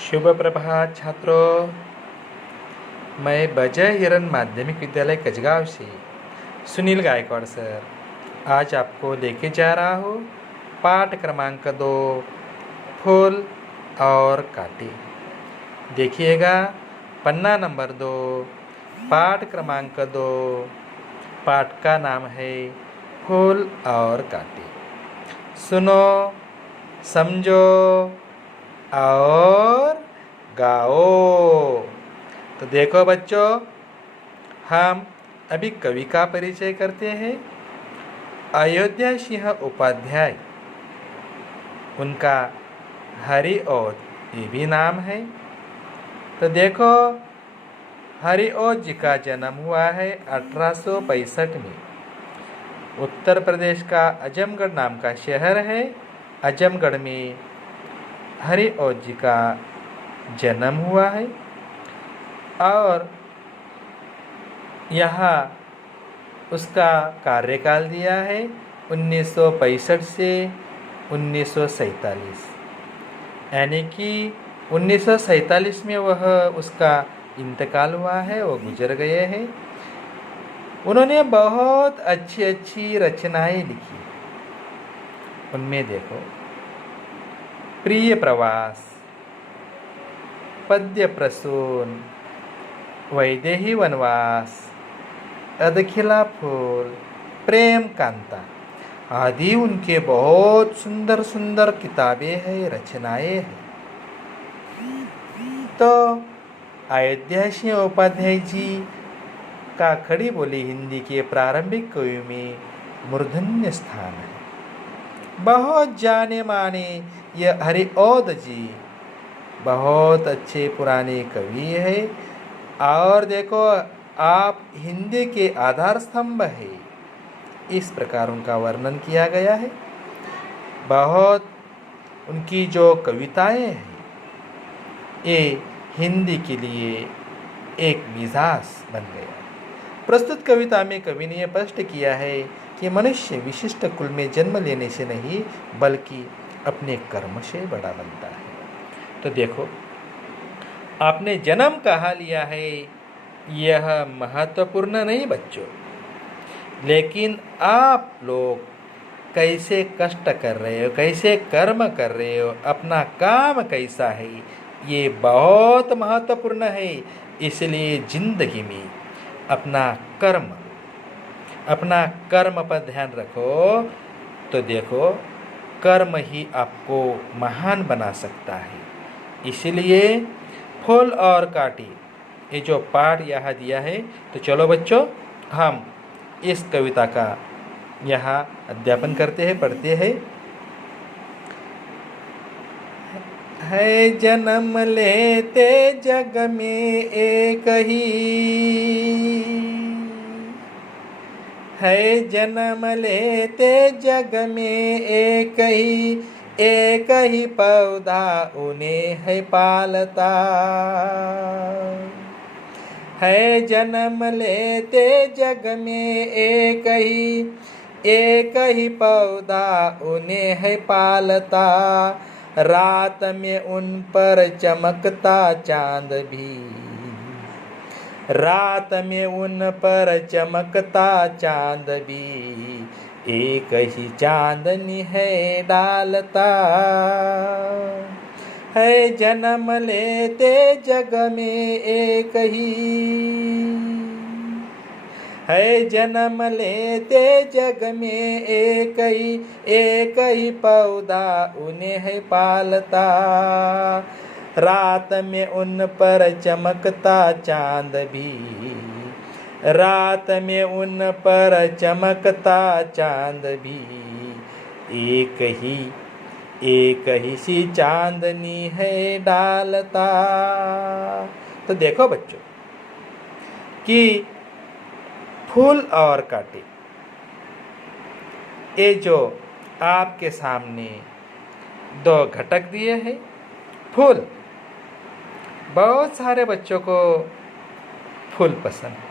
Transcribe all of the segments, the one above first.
शुभ प्रभात छात्रों। मैं बजय हिरन माध्यमिक विद्यालय कजगांव से सुनील गायकवाड़ सर आज आपको लेके जा रहा हूँ पाठ क्रमांक 2 फूल और कांटे। देखिएगा पन्ना नंबर 2 पाठ क्रमांक 2। पाठ का नाम है फूल और कांटे। सुनो, समझो और गाओ। तो देखो बच्चों, हम अभी कवि का परिचय करते हैं। अयोध्या सिंह उपाध्याय, उनका हरिऔध ये भी नाम है। तो देखो, हरिऔध जी का जन्म हुआ है 1865 में। उत्तर प्रदेश का आजमगढ़ नाम का शहर है, आजमगढ़ में हरिऔध जी का जन्म हुआ है। और यहाँ उसका कार्यकाल दिया है 1965 से 1947, यानी कि 1947 में वह उसका इंतकाल हुआ है, वो गुजर गए हैं। उन्होंने बहुत अच्छी अच्छी रचनाएं लिखी। उनमें देखो, प्रिय प्रवास, पद्य प्रसून, वैदेही वनवास, अधखिला फूल, प्रेम कांता आदि उनके बहुत सुंदर सुंदर किताबें हैं, रचनाएं हैं। तो अयोध्या सिंह उपाध्याय जी का खड़ी बोली हिंदी के प्रारंभिक कवियों में मूर्धन्य स्थान है। बहुत जाने माने ये हरिऔध जी बहुत अच्छे पुराने कवि है। और देखो, आप हिंदी के आधार स्तंभ है, इस प्रकार उनका वर्णन किया गया है। बहुत उनकी जो कविताएं हैं ये हिंदी के लिए एक मिजाज बन गया। प्रस्तुत कविता में कवि ने स्पष्ट किया है कि मनुष्य विशिष्ट कुल में जन्म लेने से नहीं बल्कि अपने कर्म से बड़ा बनता है। तो देखो, आपने जन्म कहाँ लिया है यह महत्वपूर्ण नहीं बच्चों, लेकिन आप लोग कैसे कष्ट कर रहे हो, कैसे कर्म कर रहे हो, अपना काम कैसा है, ये बहुत महत्वपूर्ण है। इसलिए जिंदगी में अपना कर्म पर ध्यान रखो। तो देखो, कर्म ही आपको महान बना सकता है। इसलिए फूल और कांटे ये जो पाठ यहाँ दिया है, तो चलो बच्चों हम इस कविता का यहाँ अध्यापन करते हैं, पढ़ते हैं। है जन्म लेते जग में एक ही, है जन्म लेते जग में एक ही पौधा उन्हें है पालता। है जन्म लेते जग में एक ही पौधा उन्हें है पालता। रात में उन पर चमकता चांद भी, रात में उन पर चमकता चांद भी, एक ही चांदनी है डालता। है जन्म लेते जग में एक ही, है जन्म लेते जग में एक ही पौधा उन्हें है पालता। रात में उन पर चमकता चांद भी, रात में उन पर चमकता चांद भी, एक ही सी चांदनी है डालता। तो देखो बच्चों कि फूल और कांटे ये जो आपके सामने दो घटक दिए हैं। फूल, बहुत सारे बच्चों को फूल पसंद है।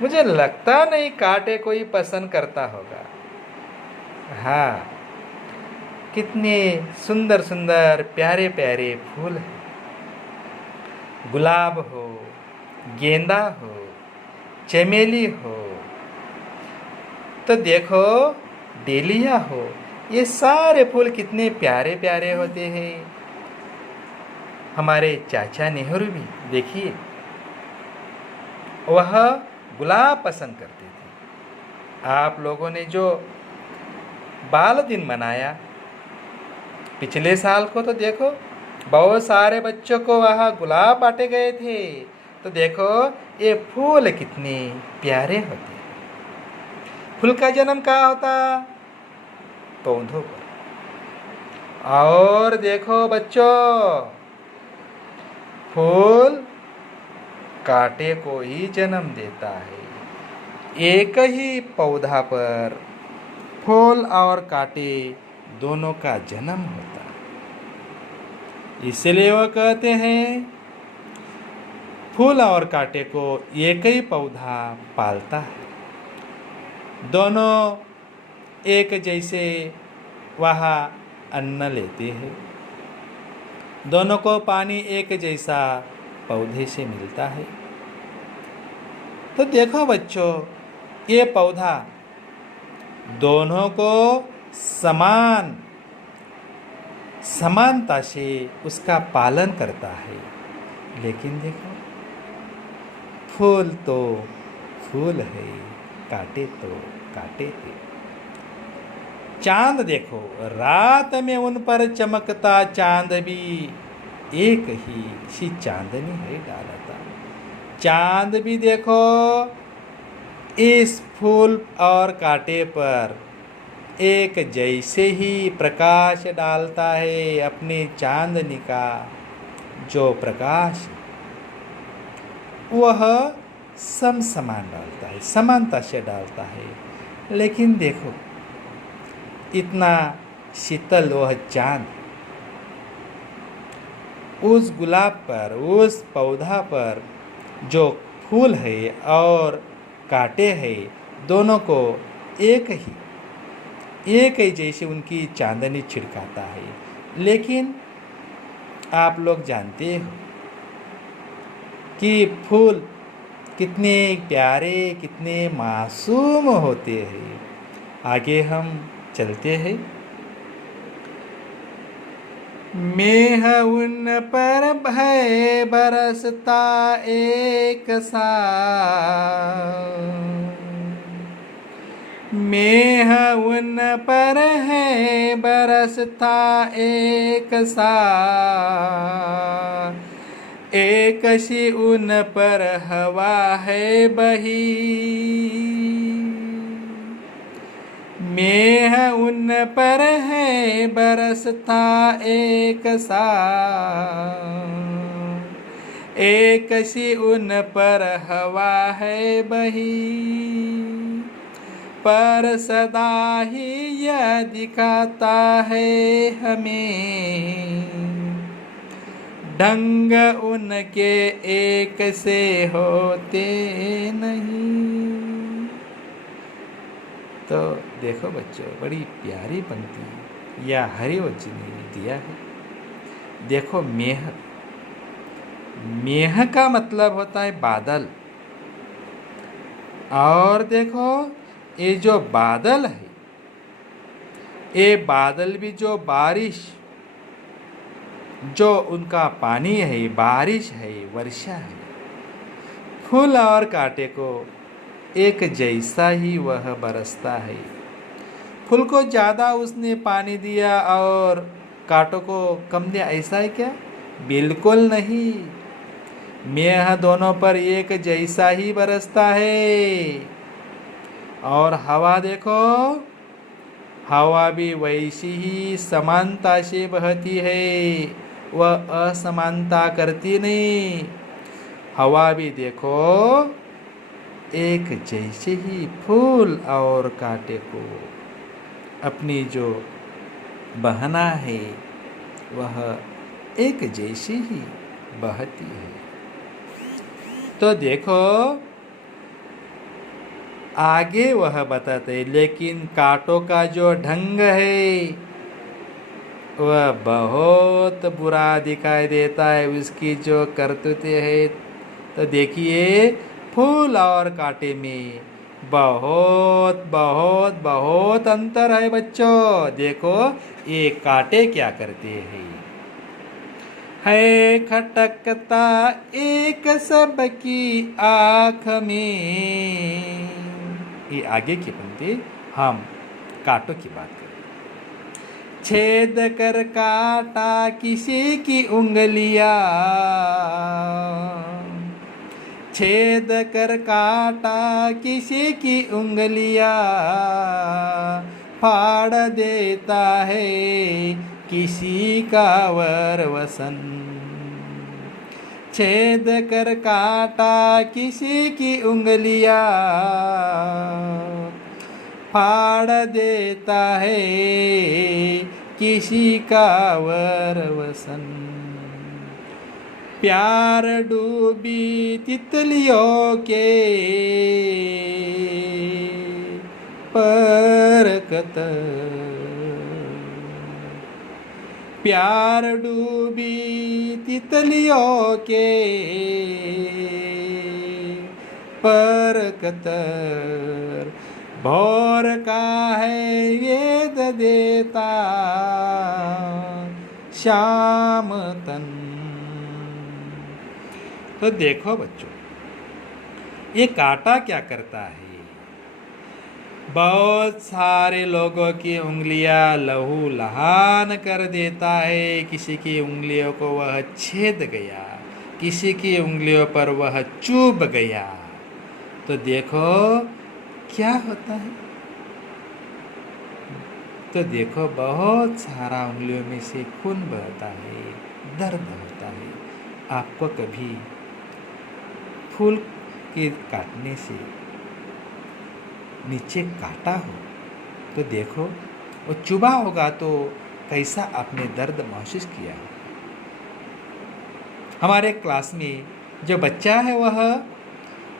मुझे लगता नहीं कांटे कोई पसंद करता होगा। हाँ, कितने सुंदर सुंदर प्यारे प्यारे फूल हैं। गुलाब हो, गेंदा हो, चमेली हो, तो देखो डेलिया हो, ये सारे फूल कितने प्यारे प्यारे होते हैं। हमारे चाचा नेहरू भी देखिए, वह गुलाब पसंद करते थे। आप लोगों ने जो बाल दिन मनाया पिछले साल को, तो देखो बहुत सारे बच्चों को वहाँ गुलाब बांटे गए थे। तो देखो ये फूल कितने प्यारे होते हैं। फूल का जन्म कहाँ होता? पौधों पर। और देखो बच्चों, फूल कांटे को ही जन्म देता है। एक ही पौधा पर फूल और कांटे दोनों का जन्म होता है। इसलिए वह कहते हैं फूल और कांटे को एक ही पौधा पालता है। दोनों एक जैसे वहाँ अन्न लेते हैं। दोनों को पानी एक जैसा पौधे से मिलता है। तो देखो बच्चों, ये पौधा दोनों को समानता से उसका पालन करता है। लेकिन देखो फूल तो फूल है, कांटे तो कांटे हैं। चांद देखो, रात में उन पर चमकता चांद भी एक ही सी चांदनी है डालता। चांद भी देखो इस फूल और कांटे पर एक जैसे ही प्रकाश डालता है। अपनी चांदनी का जो प्रकाश वह समान डालता है, समानता से डालता है। लेकिन देखो इतना शीतल वह चांद उस गुलाब पर, उस पौधा पर जो फूल है और कांटे हैं, दोनों को एक ही जैसे उनकी चांदनी छिड़काता है। लेकिन आप लोग जानते हो कि फूल कितने प्यारे, कितने मासूम होते हैं। आगे हम चलते हैं। मेह उन पर भय बरसता एक सा, मेह उन पर है बरसता एक सा, एक सी उन पर हवा है बही। मेह उन पर है बरसता एक सा, एक सी उन पर हवा है बही। पर सदा ही यह दिखाता है हमें, ढंग उनके एक से होते नहीं। तो देखो बच्चों, बड़ी प्यारी पंक्ति या हरिवंश ने दिया है। देखो मेह का मतलब होता है बादल। और देखो ये जो बादल है, ये बादल भी जो बारिश, जो उनका पानी है, बारिश है, वर्षा है, फूल और कांटे को एक जैसा ही वह बरसता है। फूल को ज़्यादा उसने पानी दिया और कांटों को कम दिया, ऐसा है क्या? बिल्कुल नहीं। मेह दोनों पर एक जैसा ही बरसता है। और हवा देखो, हवा भी वैसी ही समानता से बहती है, वह असमानता करती नहीं। हवा भी देखो एक जैसे ही फूल और कांटे को अपनी जो बहना है वह एक जैसी ही बहती है। तो देखो आगे वह बताते हैं, लेकिन कांटों का जो ढंग है वह बहुत बुरा दिखाई देता है, उसकी जो करतूतें है। तो देखिए फूल और कांटे में बहुत बहुत बहुत अंतर है बच्चों। देखो ये कांटे क्या करते हैं, है खटकता एक सबकी आँख में। ये आगे की पंक्ति हम कांटों की बात करें। छेद कर काटा किसी की उंगलियां, छेद कर काटा किसी की उंगलियां, फाड़ देता है किसी का वरवसन। छेद कर काटा किसी की उंगलियां, फाड़ देता है किसी का वरवसन। प्यार डूबी तितलियों के पर कतर, प्यार डूबी तितलियों के पर कतर। भौर का है वेद देता श्याम तन। तो देखो बच्चों, ये कांटा क्या करता है, बहुत सारे लोगों की उंगलियां लहू लहान कर देता है। किसी की उंगलियों को वह छेद गया, किसी की उंगलियों पर वह चुभ गया। तो देखो क्या होता है। तो देखो बहुत सारा उंगलियों में से खून बहता है, दर्द होता है। आपको कभी फूल के काटने से नीचे काटा हो तो देखो वो चुभा होगा, तो कैसा आपने दर्द महसूस किया। हमारे क्लास में जो बच्चा है वह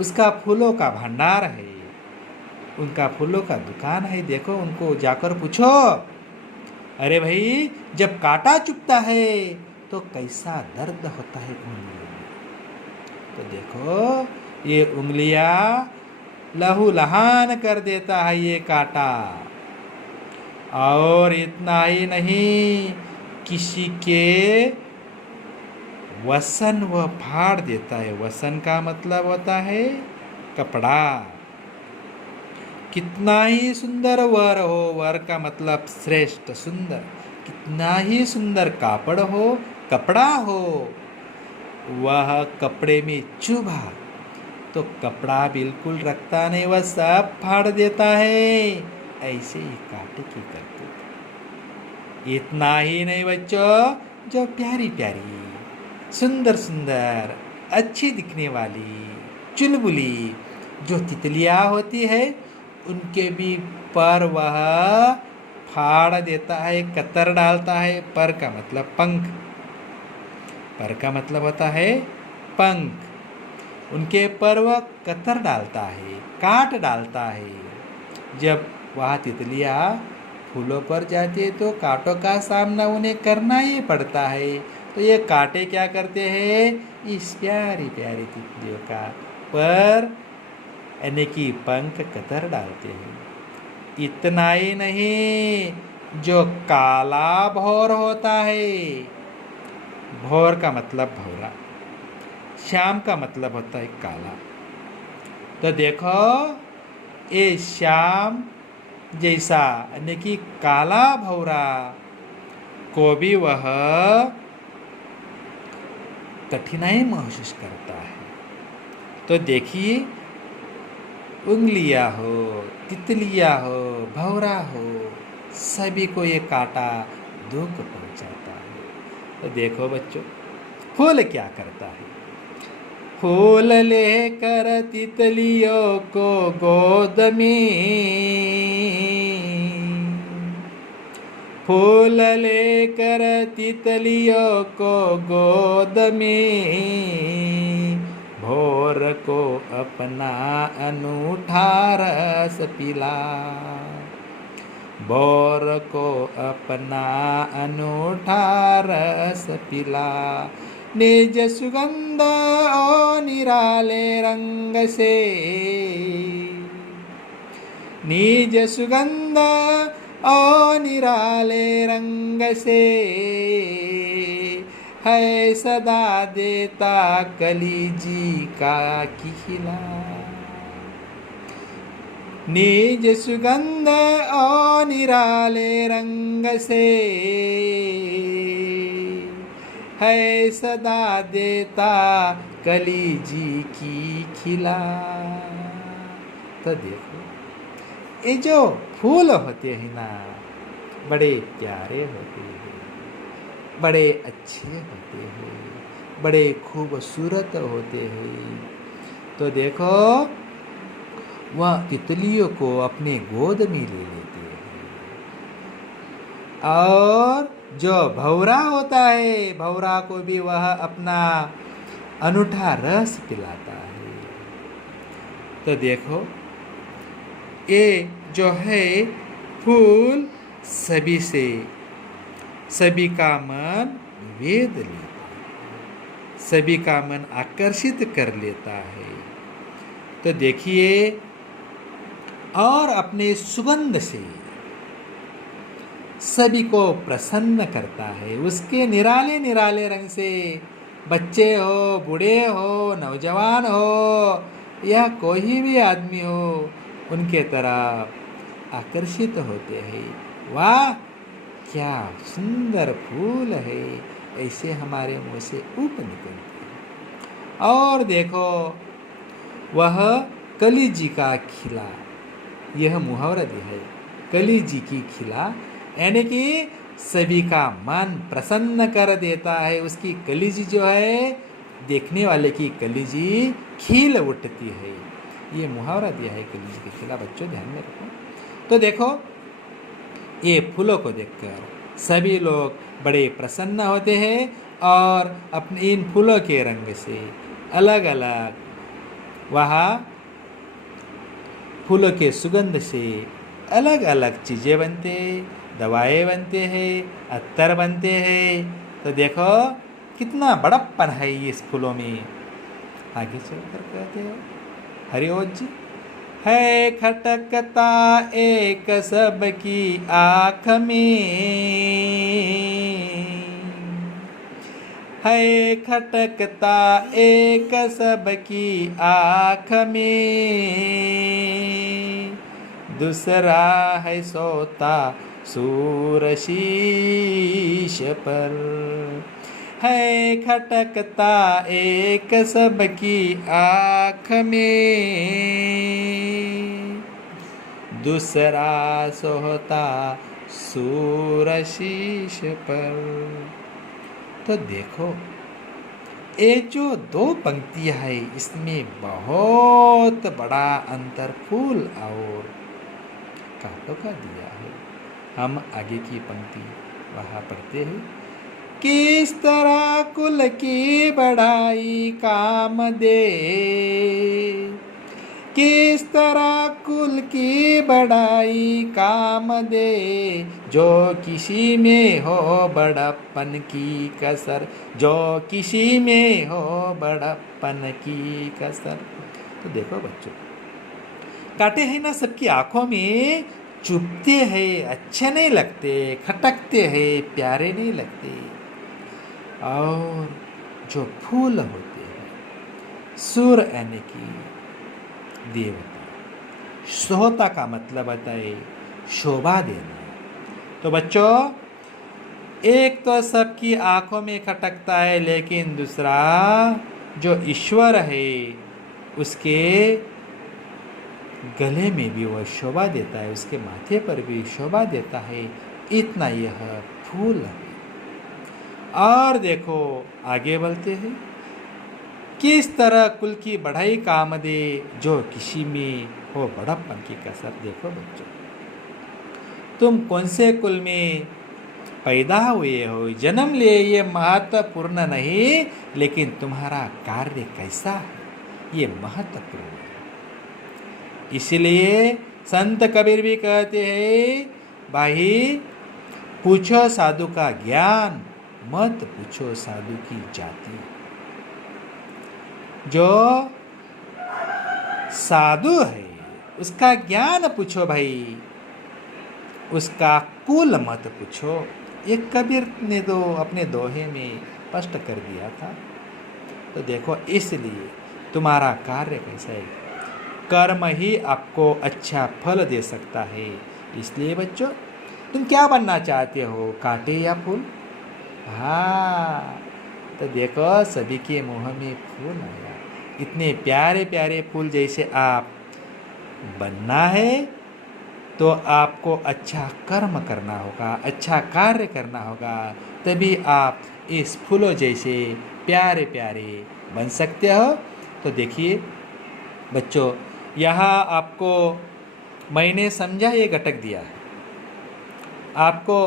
उसका फूलों का भंडार है, उनका फूलों का दुकान है। देखो उनको जाकर पूछो, अरे भाई जब कांटा चुभता है तो कैसा दर्द होता है उंगलियों में। तो देखो ये उंगलियां लहू लहान कर देता है ये कांटा। और इतना ही नहीं, किसी के वसन वह फाड़ देता है। वसन का मतलब होता है कपड़ा। कितना ही सुंदर वर हो, वर का मतलब श्रेष्ठ सुंदर, कितना ही सुंदर कापड़ हो, कपड़ा हो, वह कपड़े में चुभा तो कपड़ा बिल्कुल रखता नहीं, वह सब फाड़ देता है। ऐसे ही कांटे की करतूत। इतना ही नहीं बच्चों, जो प्यारी प्यारी सुंदर सुंदर अच्छी दिखने वाली चुलबुली जो तितलियां होती है, उनके भी पर वह फाड़ देता है, कतर डालता है। पर का मतलब पंख, पर का मतलब होता है पंख। उनके पर वह कतर डालता है, काट डालता है। जब वह तितलियां फूलों पर जाती है तो कांटों का सामना उन्हें करना ही पड़ता है। तो ये कांटे क्या करते हैं, इस प्यारी प्यारी तितलियों का पर यानी कि पंख कतर डालते हैं। इतना ही नहीं, जो काला भौर होता है, भौर का मतलब भौरा, श्याम का मतलब होता है काला। तो देखो ये श्याम जैसा यानी कि काला भौरा को भी वह कठिनाई महसूस करता है। तो देखिए उंगलियां हो, तितलियां हो, भौरा हो, सभी को ये कांटा दुख पहुंचाता है। तो देखो बच्चों, फूल क्या करता है, फूल लेकर तितलियों को गोद में, फूल लेकर तितलियों को गोद में, भौर को अपना अनूठा रस पिला, बोर को अपना अनूठा रस पिला। निज सुगंध ओ निराले रंग से, निज सुगंध ओ निराले रंग से, है सदा देता कली जी का खिला। निज सुगंध ओ निराले रंग से, है सदा देता कली जी की खिला। तो देखो ये जो फूल होते हैं ना, बड़े प्यारे होते हैं, बड़े अच्छे होते हैं, बड़े खूबसूरत होते हैं। तो देखो वह तितलियों को अपने गोद में ले लेते हैं, और जो भौरा होता है, भौरा को भी वह अपना अनूठा रस पिलाता है। तो देखो ये जो है फूल सभी से, सभी का मन वेद लेता है, सभी का मन आकर्षित कर लेता है। तो देखिए, और अपने सुगंध से सभी को प्रसन्न करता है। उसके निराले निराले रंग से बच्चे हो, बूढ़े हो, नौजवान हो, या कोई भी आदमी हो, उनके तरफ आकर्षित होते हैं। वाह क्या सुंदर फूल है, ऐसे हमारे मुंह से ऊप निकलते हैं। और देखो वह कली जी का खिला, यह मुहावरा दिया है, कली जी की खिला, यानी कि सभी का मन प्रसन्न कर देता है। उसकी कलीजी जो है, देखने वाले की कलीजी खिल उठती है। ये मुहावरा दिया है कलीजी के खिला, बच्चों ध्यान में रखो। तो देखो ये फूलों को देखकर सभी लोग बड़े प्रसन्न होते हैं, और अपने इन फूलों के रंग से अलग अलग, वहाँ फूलों के सुगंध से अलग अलग चीज़ें बनते हैं, दवाएं बनते हैं, अत्तर बनते हैं। तो देखो कितना बड़प्पन है इस फूलों में। आगे चलकर कहते हो हरिओज जी, है खटकता एक सबकी आँख में, है खटकता एक सबकी आँख में, दूसरा है सोता सूर शीश पर, है खटकता एक सबकी आँख में, दूसरा सोता सूर शीश पर। तो देखो ये जो दो पंक्तियाँ है, इसमें बहुत बड़ा अंतर फूल और कांटों का दिया है। हम आगे की पंक्ति वहाँ पढ़ते हैं। किस तरह कुल की बढ़ाई काम दे, किस तरह कुल की बढ़ाई काम दे, जो किसी में हो बड़प्पन की कसर, जो किसी में हो बड़प्पन की कसर। तो देखो बच्चों, कांटे हैं ना सबकी आंखों में, चुभते हैं, अच्छे नहीं लगते, खटकते हैं, प्यारे नहीं लगते। और जो फूल होते हैं, सूर यानी कि देवता, सोहता का मतलब होता है शोभा देना। तो बच्चों, एक तो सबकी आंखों में खटकता है, लेकिन दूसरा जो ईश्वर है उसके गले में भी वह शोभा देता है, उसके माथे पर भी शोभा देता है। इतना यह फूल है। और देखो आगे बोलते हैं, किस तरह कुल की बढ़ाई काम दे, जो किसी में हो बड़प्पन की कसर। देखो बच्चों, तुम कौन से कुल में पैदा हुए हो, जन्म लिए, ये महत्वपूर्ण नहीं, लेकिन तुम्हारा कार्य कैसा है ये महत्वपूर्ण है। इसलिए संत कबीर भी कहते हैं, भाई पूछो साधु का ज्ञान, मत पूछो साधु की जाति। जो साधु है उसका ज्ञान पूछो भाई, उसका कुल मत पूछो। एक कबीर ने तो अपने दोहे में स्पष्ट कर दिया था। तो देखो, इसलिए तुम्हारा कार्य कैसा है, कर्म ही आपको अच्छा फल दे सकता है। इसलिए बच्चों, तुम क्या बनना चाहते हो, कांटे या फूल? हाँ, तो देखो सभी के मुंह में फूल आया। इतने प्यारे प्यारे फूल जैसे आप बनना है तो आपको अच्छा कर्म करना होगा, अच्छा कार्य करना होगा, तभी आप इस फूलों जैसे प्यारे प्यारे बन सकते हो। तो देखिए बच्चों, यहाँ आपको मैंने समझा ये घटक दिया है। आपको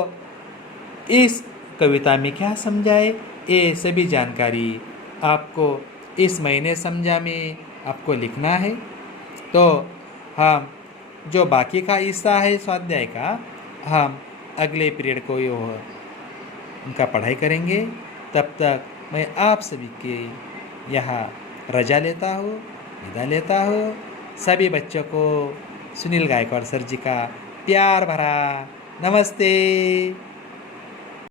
इस कविता में क्या समझाए, ये सभी जानकारी आपको इस महीने समझा में आपको लिखना है। तो हम जो बाकी का हिस्सा है स्वाध्याय का, हम अगले पीरियड को उनका पढ़ाई करेंगे। तब तक मैं आप सभी के यहाँ रजा लेता हूँ, विदा लेता हूँ। सभी बच्चों को सुनील गायकवाड़ सर जी का प्यार भरा नमस्ते।